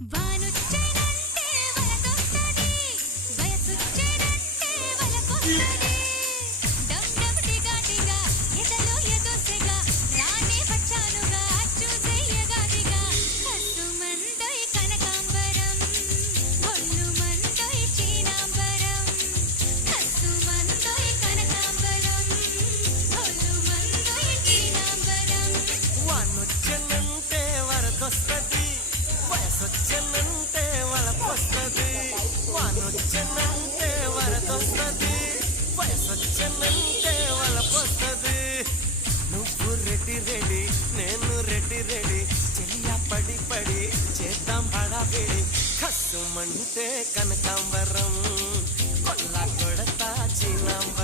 వానొచ్చేనంటే వలదొస్తది, వయసొచ్చేనంటే వలకొస్తది. డమ్ డమ్ డిగా డిగా, ఎదలో ఎదోసెగా, రానే వచ్చానుగా చూసెయ్యగాదిగా. కసుమందోయ్ కనకాంబరం, ఒళ్ళుమందోయ్ చీనాంబరం. కసుమందోయ్ కనకాంబరం, ఒళ్ళుమందోయ్ చీనాంబరం. వానొచ్చెనంటే వరదొస్తది, వయసొచ్చెనంటే వలపొస్తది. వానొచ్చెనంటే వరదొస్తది, వయసొచ్చెనంటే వలపొస్తది. నువ్వు రెడ్డి రెడీ, నేను రెడ్డి రెడీ, చెయ్య పడి పడి చేద్దాం హడావిడి. కసుమంటే కనకాంబరం, కొల్లా కొడతా చీనాంబరం.